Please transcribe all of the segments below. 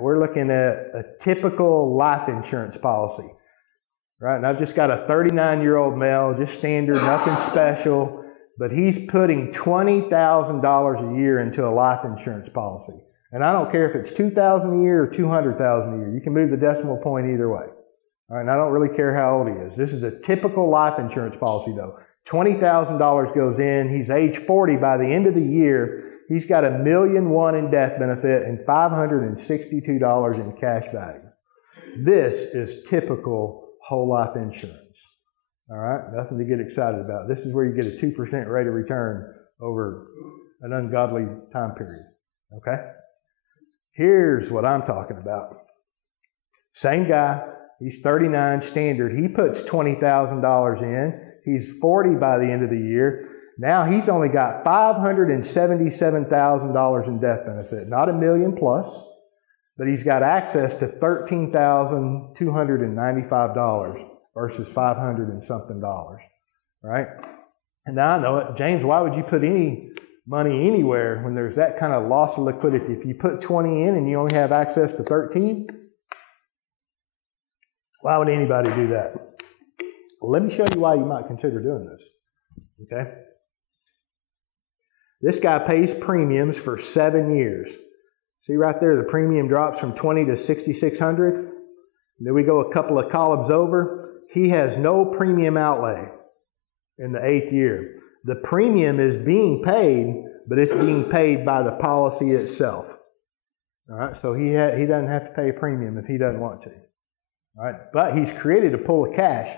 We're looking at a typical life insurance policy, right? And I've just got a 39-year-old male, just standard, nothing special, but he's putting $20,000 a year into a life insurance policy. And I don't care if it's $2,000 a year or $200,000 a year. You can move the decimal point either way. All right, and I don't really care how old he is. This is a typical life insurance policy, though. $20,000 goes in. He's age 40 by the end of the year. He's got $1.1 million in death benefit and $562 in cash value. This is typical whole life insurance. All right, nothing to get excited about. This is where you get a 2% rate of return over an ungodly time period. Okay? Here's what I'm talking about. Same guy. He's 39, standard. He puts $20,000 in. He's 40 by the end of the year. Now he's only got $577,000 in death benefit. Not $1 million plus, but he's got access to $13,295 versus $500 and something dollars, right? And now I know it. James, why would you put any money anywhere when there's that kind of loss of liquidity? If you put 20 in and you only have access to 13, why would anybody do that? Well, let me show you why you might consider doing this, okay? This guy pays premiums for 7 years. See right there, the premium drops from $20 to $6,600. Then we go a couple of columns over. He has no premium outlay in the 8th year. The premium is being paid, but it's being paid by the policy itself. All right, so he doesn't have to pay a premium if he doesn't want to. All right, but he's created a pool of cash.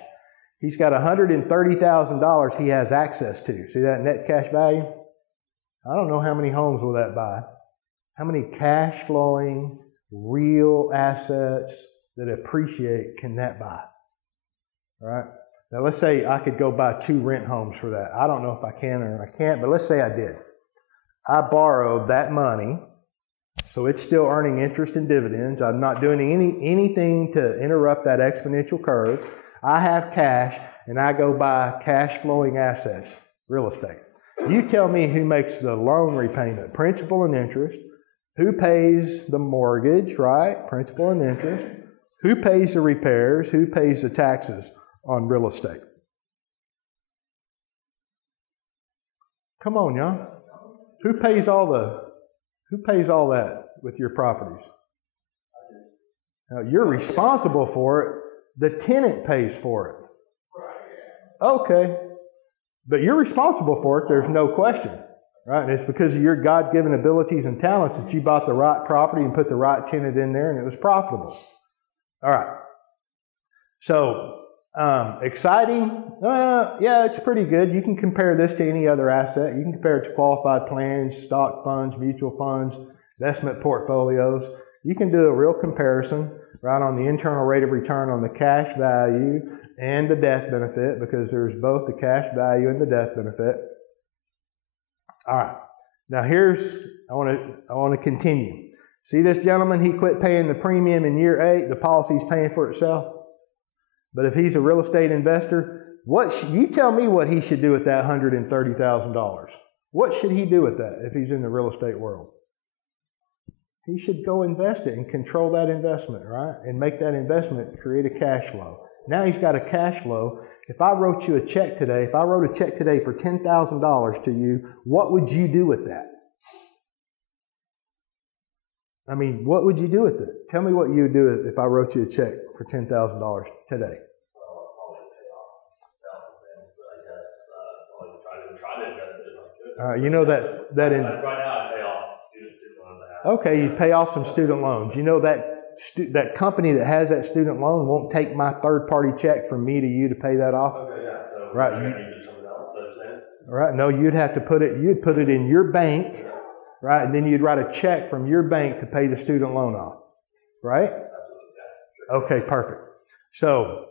He's got $130,000 he has access to. See that net cash value? I don't know how many homes will that buy. How many cash flowing, real assets that appreciate can that buy? All right. Now let's say I could go buy 2 rent homes for that. I don't know if I can or I can't, but let's say I did. I borrowed that money, so it's still earning interest and dividends. I'm not doing anything to interrupt that exponential curve. I have cash, and I go buy cash flowing assets, real estate. You tell me who makes the loan repayment, principal and interest, who pays the mortgage, right, principal and interest, who pays the repairs, who pays the taxes on real estate. Come on, y'all. Who pays all that with your properties? Now, you're responsible for it. The tenant pays for it. Okay. But you're responsible for it, there's no question. Right? And it's because of your God-given abilities and talents that you bought the right property and put the right tenant in there, and it was profitable. All right. So, exciting? Yeah, it's pretty good. You can compare this to any other asset. You can compare it to qualified plans, stock funds, mutual funds, investment portfolios. You can do a real comparison, right, on the internal rate of return on the cash value and the death benefit, because there's both the cash value and the death benefit. All right. Now I want to continue. See this gentleman, he quit paying the premium in year 8. The policy's paying for itself. But if he's a real estate investor, you tell me what he should do with that $130,000. What should he do with that if he's in the real estate world? He should go invest it and control that investment, right? And make that investment create a cash flow. Now he's got a cash flow. If I wrote you a check today, for $10,000 to you, what would you do with that? I mean, what would you do with it? Tell me what you would do if I wrote you a check for $10,000 today. Well, I'll probably pay off some things, but I guess I'll try to invest it if I could. All right, you know that right now I pay off student loans I have. Okay, you pay off some student loans. You know that company that has that student loan won't take my third-party check from me to you to pay that off. Okay, yeah. So right. I use something else. Right. No, you'd have to put it in your bank. Yeah. Right, and then you'd write a check from your bank to pay the student loan off, right? Okay, perfect. So,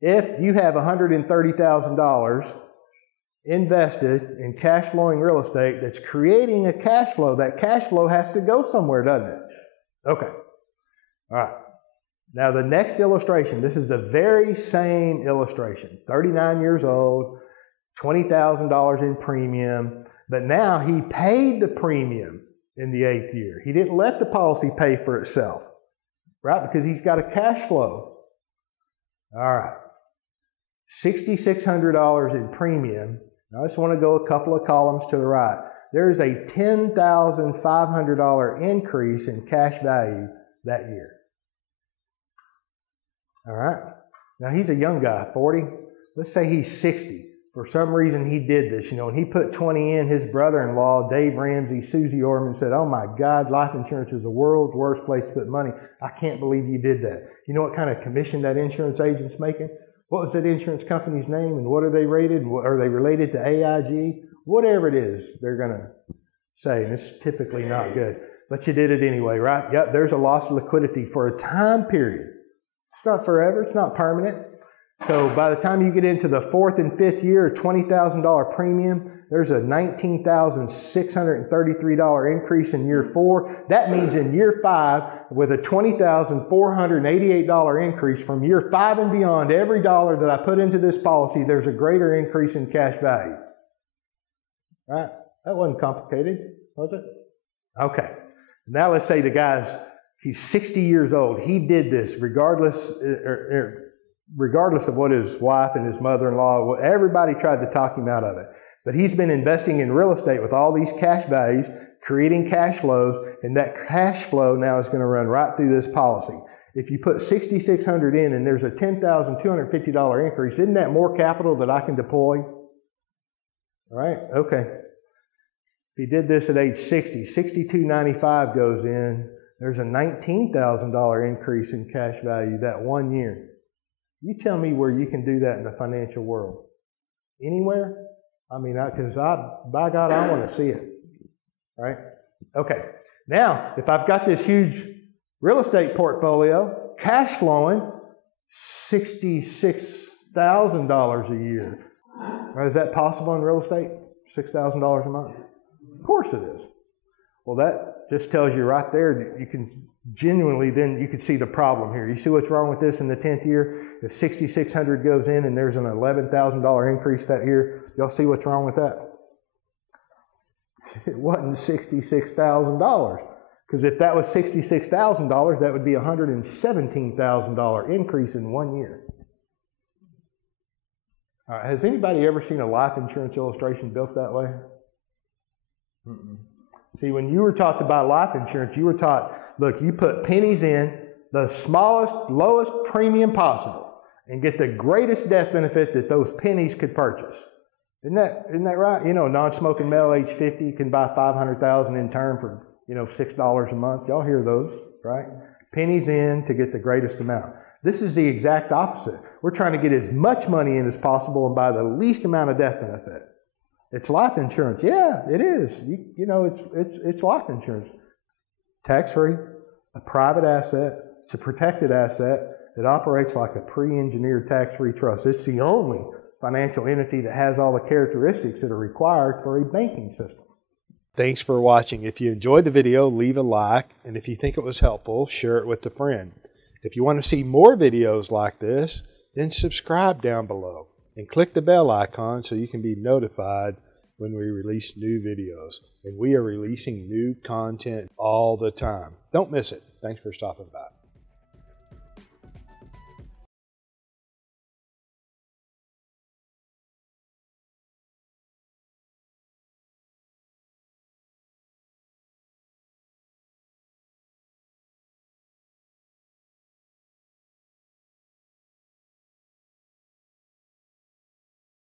if you have $130,000 invested in cash flowing real estate that's creating a cash flow, that cash flow has to go somewhere, doesn't it? Okay. All right. Now, the next illustration, this is the very same illustration. 39 years old, $20,000 in premium. But now he paid the premium in the 8th year. He didn't let the policy pay for itself, right? Because he's got a cash flow. All right. $6,600 in premium. I just want to go a couple of columns to the right. There's a $10,500 increase in cash value that year. All right. Now he's a young guy, 40. Let's say he's 60. For some reason he did this, and he put 20 in. His brother-in-law, Dave Ramsey, Susie Orman, said, "Oh my God, life insurance is the world's worst place to put money. I can't believe you did that." You know what kind of commission that insurance agent's making? What was that insurance company's name, and what are they rated? Are they related to AIG? Whatever it is, they're going to say, and it's typically not good. But you did it anyway, right? Yep, there's a loss of liquidity for a time period. It's not forever. It's not permanent. So by the time you get into the 4th and 5th year, a $20,000 premium, there's a $19,633 increase in year 4. That means in year 5, with a $20,488 increase from year 5 and beyond, every dollar that I put into this policy, there's a greater increase in cash value. Right? That wasn't complicated, was it? Okay. Now let's say the guy's, he's 60 years old. He did this regardless of what his wife and his mother-in-law, everybody tried to talk him out of it. But he's been investing in real estate with all these cash values, creating cash flows, and that cash flow now is going to run right through this policy. If you put $6,600 in and there's a $10,250 increase, isn't that more capital that I can deploy? All right? Okay. If he did this at age 60, $6,295 goes in, there's a $19,000 increase in cash value that 1 year. You tell me where you can do that in the financial world. Anywhere? I mean, because by God, I want to see it. Right? Okay. Now, if I've got this huge real estate portfolio, cash flowing, $66,000 a year. Right? Is that possible in real estate? $6,000 a month? Of course it is. Well, that just tells you right there that you can genuinely, then you can see the problem here. You see what's wrong with this in the 10th year? If $6,600 goes in and there's an $11,000 increase that year, y'all see what's wrong with that? It wasn't $66,000. Because if that was $66,000, that would be a $117,000 increase in 1 year. All right, has anybody ever seen a life insurance illustration built that way? Mm-mm. See, when you were taught about life insurance, you were taught, look, you put pennies in, the smallest, lowest premium possible, and get the greatest death benefit that those pennies could purchase. Isn't that right? You know, non-smoking male age 50 can buy $500,000 in term for, $6 a month. Y'all hear those, right? Pennies in to get the greatest amount. This is the exact opposite. We're trying to get as much money in as possible and buy the least amount of death benefit. It's life insurance. Yeah, it is. It's life insurance. Tax-free, a private asset. It's a protected asset. It operates like a pre-engineered tax-free trust. It's the only financial entity that has all the characteristics that are required for a banking system. Thanks for watching. If you enjoyed the video, leave a like. And if you think it was helpful, share it with a friend. If you want to see more videos like this, then subscribe down below. And click the bell icon so you can be notified when we release new videos. And we are releasing new content all the time. Don't miss it. Thanks for stopping by.